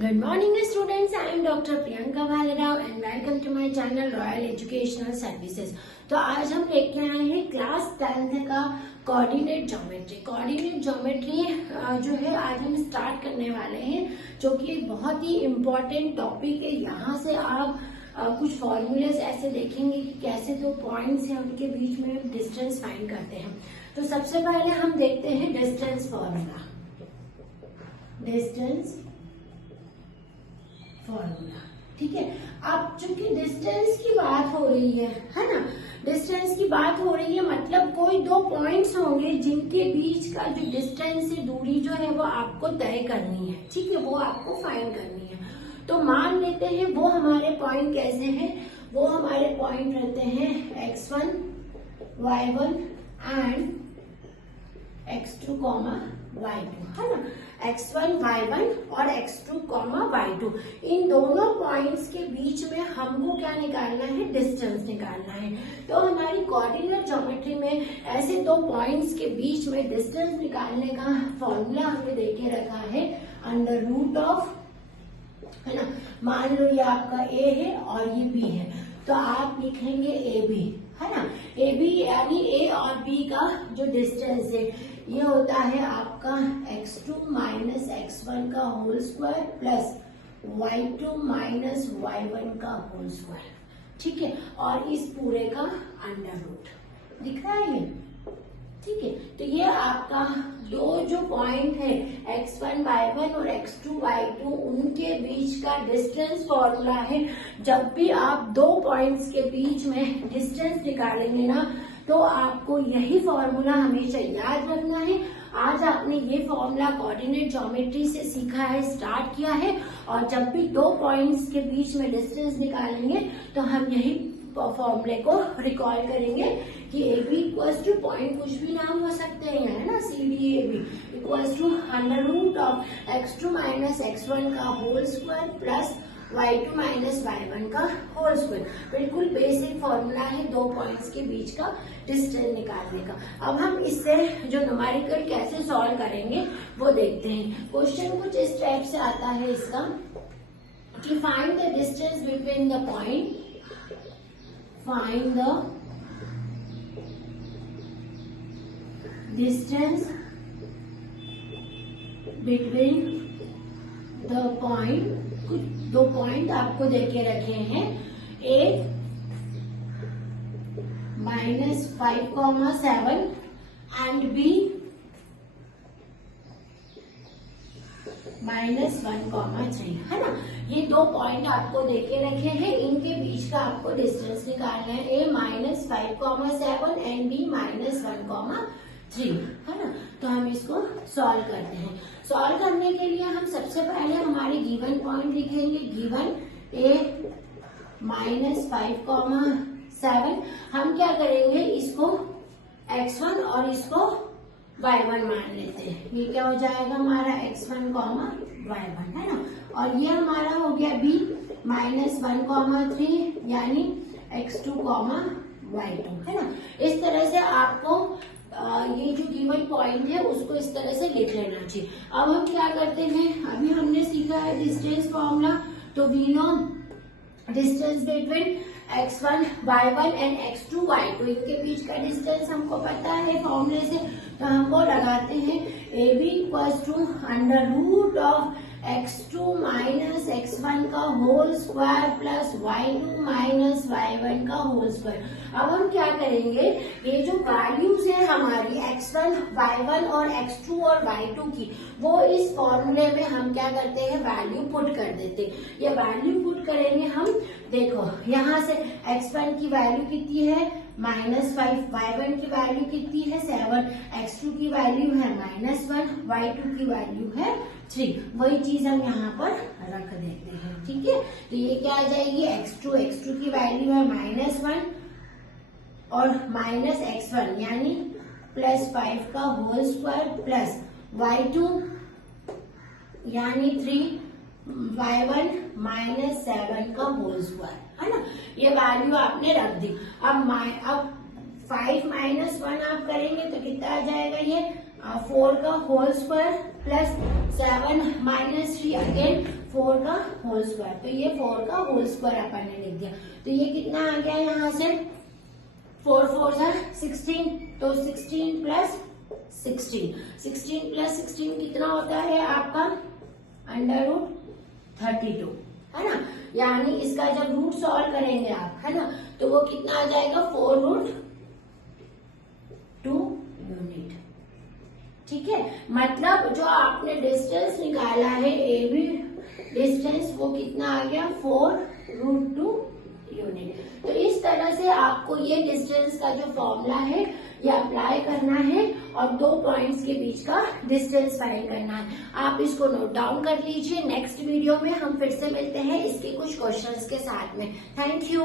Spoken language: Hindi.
Good morning students, I am Dr. Priyanka Bhalerao and welcome to my channel Royal Educational Services। तो आज हम लेके आए हैं क्लास 10th का कोऑर्डिनेट ज्योमेट्री। कोऑर्डिनेट ज्योमेट्री जो है आज हम स्टार्ट करने वाले हैं, जो कि एक बहुत ही इम्पोर्टेंट टॉपिक है। यहाँ से आप कुछ फॉर्मूलेस ऐसे देखेंगे कि कैसे दो पॉइंट्स हैं उनके बीच में डिस्टेंस फाइंड करते हैं। तो सबसे पहले हम देखते हैं डिस्टेंस फॉर्मूला। डिस्टेंस फॉर्मूला, ठीक है। अब चूंकि डिस्टेंस की बात हो रही है ना, डिस्टेंस की बात हो रही है मतलब कोई दो पॉइंट्स होंगे जिनके बीच का जो डिस्टेंस है, दूरी जो है वो आपको तय करनी है, ठीक है, वो आपको फाइंड करनी है। तो मान लेते हैं वो हमारे पॉइंट कैसे हैं, वो हमारे पॉइंट रहते हैं x1, y1 and x2, y2, है ना। x1, y1 और x2, y2, इन दोनों पॉइंट्स के बीच में हमको क्या निकालना है, डिस्टेंस निकालना है। तो हमारी कोऑर्डिनेट ज्योमेट्री में ऐसे दो पॉइंट्स के बीच में डिस्टेंस निकालने का फॉर्मूला हमने देके रखा है अंडर रूट ऑफ, है ना। मान लो ये आपका a है और ये b है, तो आप लिखेंगे ab, है ना। ab यानी a और b का जो डिस्टेंस है ये होता है आपका x2 माइनस x1 का whole square plus y2 minus y1 का होल स्क्वायर, ठीक है। और इस पूरे का अंडर रूट दिख रहा है ये, ठीक है। तो ये आपका दो जो पॉइंट है x1, y1 और x2, y2, उनके बीच का डिस्टेंस फॉर्मूला है। जब भी आप दो पॉइंट्स के बीच में डिस्टेंस निकालेंगे ना, तो आपको यही फॉर्मूला हमेशा याद रखना है। आज आपने ये फॉर्मूला कोऑर्डिनेट ज्योमेट्री से सीखा है, स्टार्ट किया है, और जब भी दो पॉइंट्स के बीच में डिस्टेंस निकालेंगे तो हम यही फॉर्मूले को रिकॉल करेंगे कि A B equals to point कुछ भी नाम हो सकते हैं, है ना, C D A B equals to under root of x2 minus x1 का whole square plus y2 minus y1 का होल स्क्वायर। बिल्कुल बेसिक फॉर्मूला है दो पॉइंट्स के बीच का डिस्टेंस निकालने का। अब हम इससे जो न्यूमेरिकल कैसे सॉल्व करेंगे वो देखते हैं। क्वेश्चन कुछ इस टाइप से आता है इसका कि find the distance between the point, find the distance between the point। कुछ दो पॉइंट आपको देके रखे हैं, a -5,7 एंड b -1,3, है ना। ये दो पॉइंट आपको देके रखे हैं, इनके बीच का आपको डिस्टेंस निकालना है, a -5,7 एंड b -1,3, है ना। तो हम इसको सॉल्व करते हैं। सॉल्व करने के लिए हम सबसे पहले हमारे गिवन पॉइंट लिखेंगे। गिवन a -5,7, हम क्या करेंगे, इसको x1 और इसको y1 मान लेते हैं। ये क्या हो जाएगा हमारा x1, y1, है ना। और ये हमारा हो गया b -1,3 यानी x2, y2, है ना। इस तरह से आपको ये जो गिवन पॉइंट है उसको इस तरह से लिख लेना चाहिए। अब हम क्या करते हैं, अभी हमने सीखा है डिस्टेंस फॉर्मूला, तो we know distance between x1, y1 and x2, y2, इनके बीच का डिस्टेंस हमको पता है फॉर्मूले से। तो हम वो लगाते हैं ab equals to under root of x2 minus x1 का whole square plus y2 minus y1 का होल स्क्वायर। अब हम क्या करेंगे, ये जो वैल्यूज है हमारी x1, y1 और x2 और y2 की, वो इस फॉर्मूले में हम क्या करते हैं, वैल्यू पुट कर देते हैं। ये वैल्यू पुट करेंगे हम, देखो यहाँ से x1 की वैल्यू कितनी है -5, y1 की वैल्यू कितनी है 7, x2 की वैल्यू है -1, y2 की वैल्यू है 3। वही चीज हम यहाँ पर रख देते हैं, ठीक है। तो ये क्या आ जाएगी, x2 की वैल्यू है -1 और -x1 यानी +5 का होल स्क्वायर प्लस y2 यानी 3, y1 -7 का होल स्क्वायर, है ना। ये वैल्यू आपने रख दी। अब 5 -1 आप करेंगे तो कितना आ जाएगा, ये 4 का whole square plus 7 minus 3 again 4 का होल स्क्वायर। तो ये 4 का होल स्क्वायर अपन ने लिख दिया। तो ये कितना आ गया यहाँ से 4 4 जा 16, तो 16 प्लस 16 कितना होता है आपका √32, है ना। यानी इसका जब रूट सॉल्व करेंगे आप, है ना, तो वो कितना आ जाएगा 4√2 यूनिट। ठीक है, मतलब जो आपने डिस्टेंस निकाला है AB डिस्टेंस, वो कितना आ गया 4√2 यूनिट। तो इस तरह से आपको ये डिस्टेंस का जो फॉर्मूला है ये अप्लाई करना है और दो पॉइंट्स के बीच का डिस्टेंस फाइंड करना है। आप इसको नोट डाउन कर लीजिए। नेक्स्ट वीडियो में हम फिर से मिलते हैं इसके कुछ क्वेश्चंस के साथ में। Thank you.